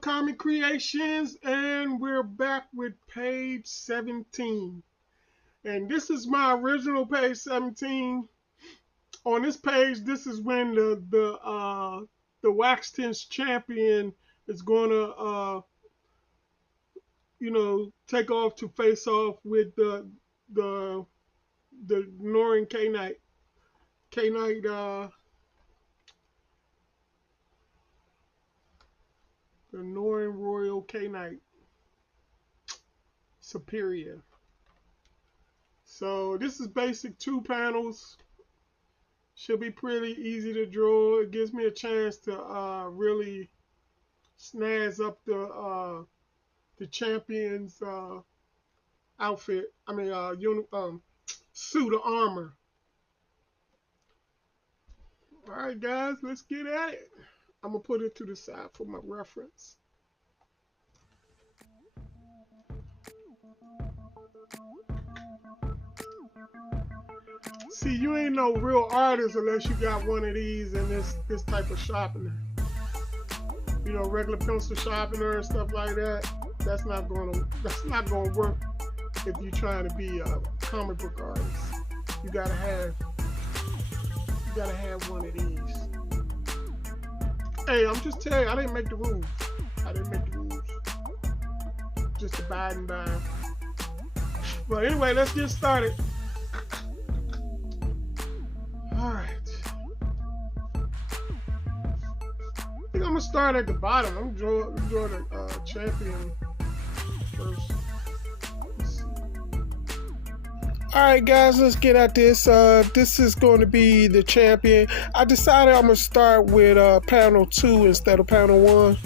Comic Creations, and we're back with page 17. And this is my original page 17. On this page, this is when the Wax Tints champion is going to take off to face off with the Norin K-Knight. The Norin Royal K-Knight Superior. So this is basic 2 panels. Should be pretty easy to draw. It gives me a chance to really snazz up the champion's outfit. I mean, suit of armor. All right, guys, let's get at it. I'm gonna put it to the side for my reference. See, you ain't no real artist unless you got one of these and this type of sharpener. You know, regular pencil sharpener and stuff like that. That's not gonna work if you're trying to be a comic book artist. You gotta have one of these. Hey, I'm just telling you, I didn't make the rules. Just abiding by. Well, anyway, let's get started. All right. I think I'm gonna start at the bottom. I'm gonna draw the champion first. All right, guys, let's get at this. This is going to be the champion. I decided I'm going to start with panel 2 instead of panel 1.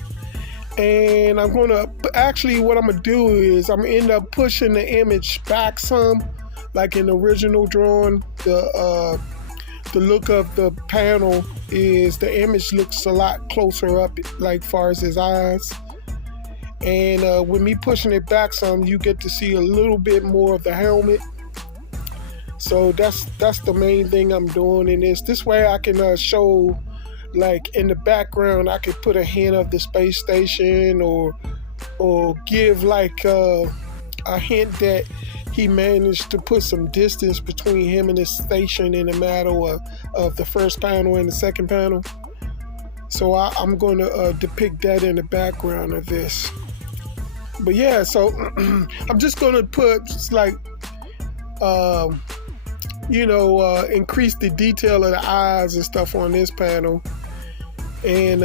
And I'm going to, actually what I'm going to do is I'm going to end up pushing the image back some. Like in the original drawing, the look of the panel is the image looks a lot closer up, like far as his eyes. And with me pushing it back some, you get to see a little bit more of the helmet. So that's the main thing I'm doing in this. This way I can show, like in the background, I could put a hint of the space station or give like a hint that he managed to put some distance between him and his station in the matter of the first panel and the second panel. So I'm going to depict that in the background of this. But yeah, so I'm just going to put like increase the detail of the eyes and stuff on this panel. And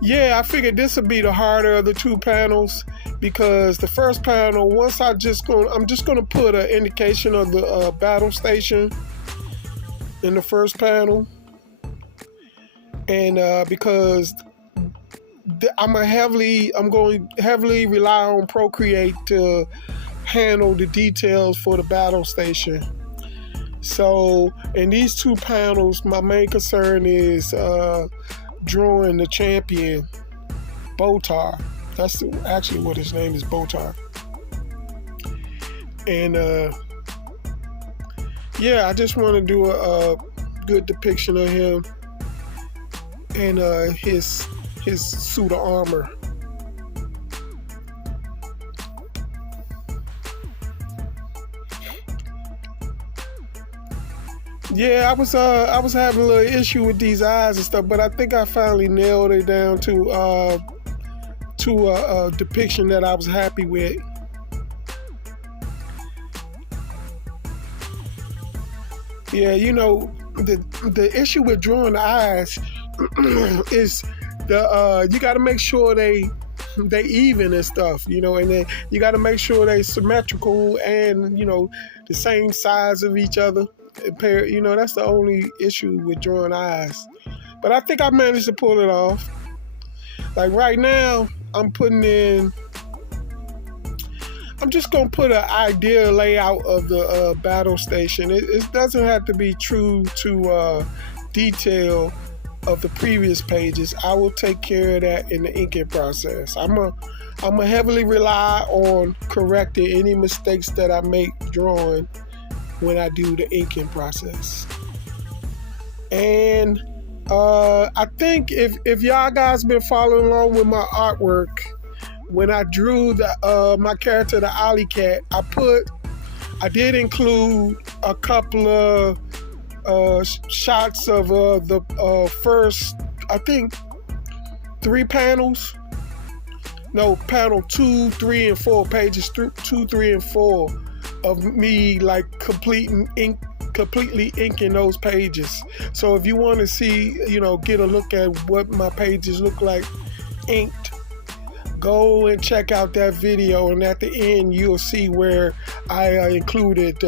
yeah, I figured this would be the harder of the 2 panels, because the first panel, I'm just gonna put an indication of the battle station in the first panel. And because I'm going to heavily rely on Procreate to handle the details for the battle station. So in these 2 panels, my main concern is drawing the champion, Botar. That's actually what his name is, Botar. And yeah, I just want to do a good depiction of him and his suit of armor. Yeah, I was having a little issue with these eyes and stuff, but I think I finally nailed it down to a depiction that I was happy with. Yeah, you know, the issue with drawing the eyes is you got to make sure they even and stuff, you know, and then you got to make sure they symmetrical and, you know, the same size of each other. You know, that's the only issue with drawing eyes. But I think I managed to pull it off. Like right now, I'm just going to put an idea layout of the battle station. It doesn't have to be true to detail of the previous pages. I will take care of that in the inking process. I'm gonna heavily rely on correcting any mistakes that I make drawing when I do the inking process. And I think if y'all guys been following along with my artwork, when I drew my character, the Alley Cat, I did include a couple of shots of the first, I think, 3 panels. No, panel 2, 3, and 4, pages 2, 3, and 4 of me like completely inking those pages. So if you want to see, get a look at what my pages look like inked, go and check out that video, and at the end you'll see where I included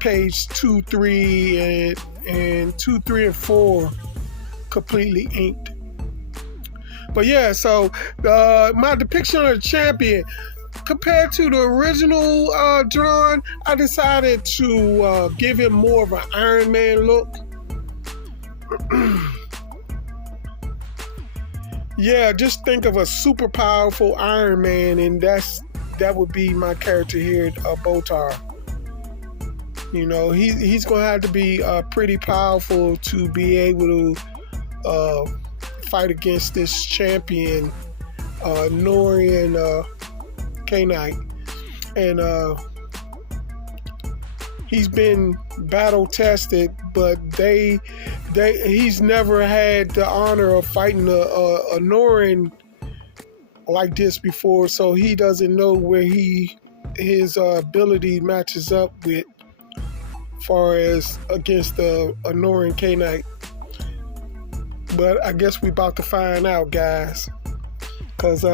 page 2, 3, and 2, 3, and 4 completely inked. But yeah, so my depiction of the champion, compared to the original drawing, I decided to give him more of an Iron Man look. Yeah, just think of a super powerful Iron Man, and that would be my character here, Botar. He's gonna have to be pretty powerful to be able to fight against this champion, Noir K-Knight, and he's been battle tested, but he's never had the honor of fighting a Norin like this before, so he doesn't know where his ability matches up with, far as against a Norin K-Knight. But I guess we about to find out, guys, because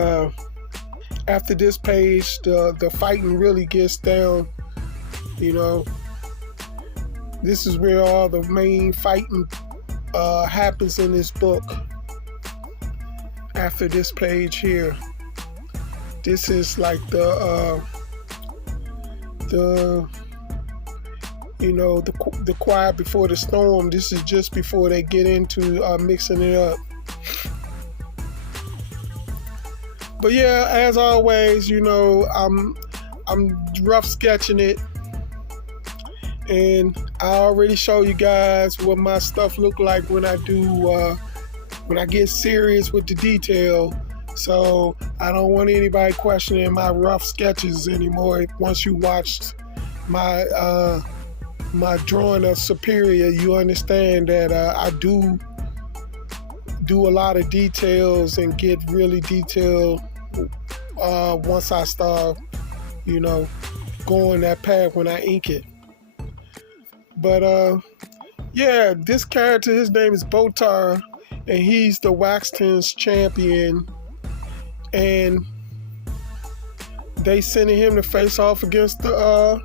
after this page, the fighting really gets down. This is where all the main fighting happens in this book. After this page here, this is like the quiet before the storm. This is just before they get into mixing it up. But yeah, as always, I'm rough sketching it, and I already show you guys what my stuff look like when I get serious with the detail. So I don't want anybody questioning my rough sketches anymore. Once you watched my drawing of Superior, you understand that I do a lot of details and get really detailed once I start, going that path when I ink it. But yeah, this character, his name is Botar, and he's the Waxton's champion, and they sending him to face off against the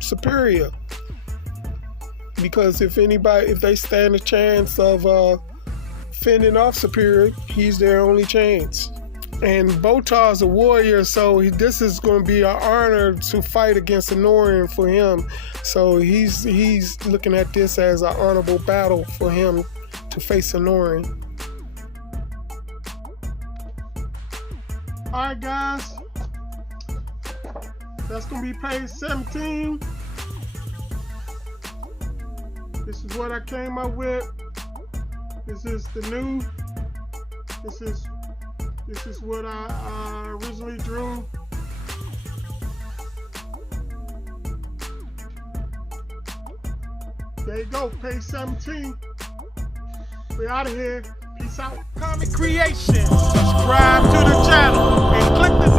Superior, because if they stand a chance of fending off Superior, he's their only chance. And Botar's a warrior, so this is going to be an honor to fight against a Norin for him. So he's looking at this as an honorable battle for him to face a Norin. Alright guys, that's going to be page 17. This is what I came up with. This is the new. This is what I originally drew. There you go, page 17. We out of here. Peace out. Comic Creation. Subscribe to the channel and click the